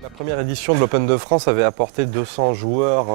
La première édition de l'Open de France avait apporté 200 joueurs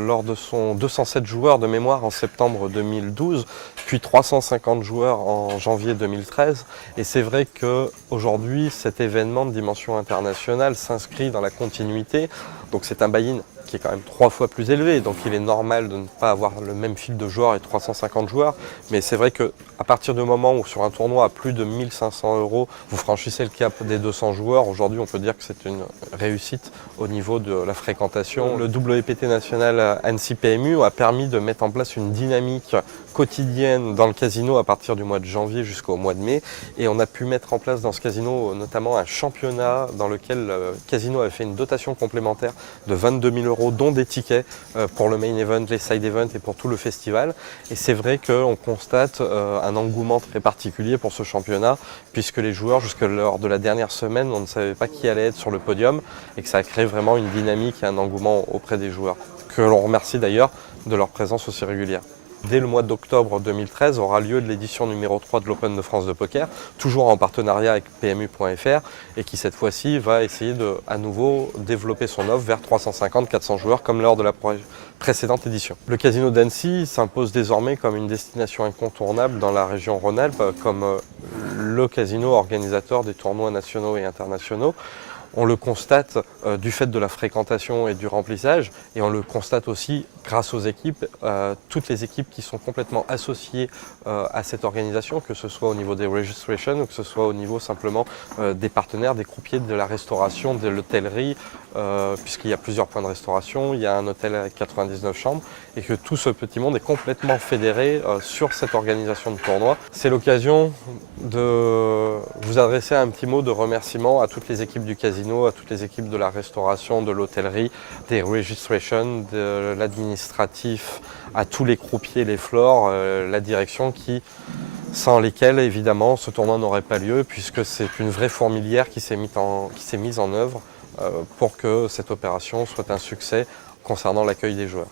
lors de son 207 joueurs de mémoire en septembre 2012, puis 350 joueurs en janvier 2013. Et c'est vrai qu'aujourd'hui, cet événement de dimension internationale s'inscrit dans la continuité. Donc c'est un buy-in qui est quand même 3 fois plus élevé, donc il est normal de ne pas avoir le même fil de joueurs et 350 joueurs. Mais c'est vrai qu'à partir du moment où sur un tournoi à plus de 1500 €, vous franchissez le cap des 200 joueurs, aujourd'hui on peut dire que c'est une réussite au niveau de la fréquentation. Le WPT national Annecy PMU a permis de mettre en place une dynamique quotidienne dans le casino à partir du mois de janvier jusqu'au mois de mai. Et on a pu mettre en place dans ce casino notamment un championnat dans lequel le casino a fait une dotation complémentaire de 22 000 €, dont des tickets pour le main event, les side events et pour tout le festival. Et c'est vrai qu'on constate un engouement très particulier pour ce championnat, puisque les joueurs, jusque lors de la dernière semaine, on ne savait pas qui allait être sur le podium, et que ça a créé vraiment une dynamique et un engouement auprès des joueurs, que l'on remercie d'ailleurs de leur présence aussi régulière. Dès le mois d'octobre 2013 aura lieu l'édition numéro 3 de l'Open de France de poker, toujours en partenariat avec PMU.fr, et qui cette fois-ci va essayer de à nouveau développer son offre vers 350-400 joueurs comme lors de la précédente édition. Le casino d'Annecy s'impose désormais comme une destination incontournable dans la région Rhône-Alpes, comme le casino organisateur des tournois nationaux et internationaux. On le constate du fait de la fréquentation et du remplissage, et on le constate aussi grâce aux équipes, toutes les équipes qui sont complètement associées à cette organisation, que ce soit au niveau des registrations ou que ce soit au niveau simplement des partenaires, des croupiers, de la restauration, de l'hôtellerie, puisqu'il y a plusieurs points de restauration, il y a un hôtel avec 99 chambres, et que tout ce petit monde est complètement fédéré sur cette organisation de tournoi. C'est l'occasion de vous adresser un petit mot de remerciement à toutes les équipes du casino, à toutes les équipes de la restauration, de l'hôtellerie, des registrations, de l'administratif, à tous les croupiers, les floors, la direction sans lesquels évidemment ce tournoi n'aurait pas lieu, puisque c'est une vraie fourmilière qui s'est mise en œuvre pour que cette opération soit un succès concernant l'accueil des joueurs.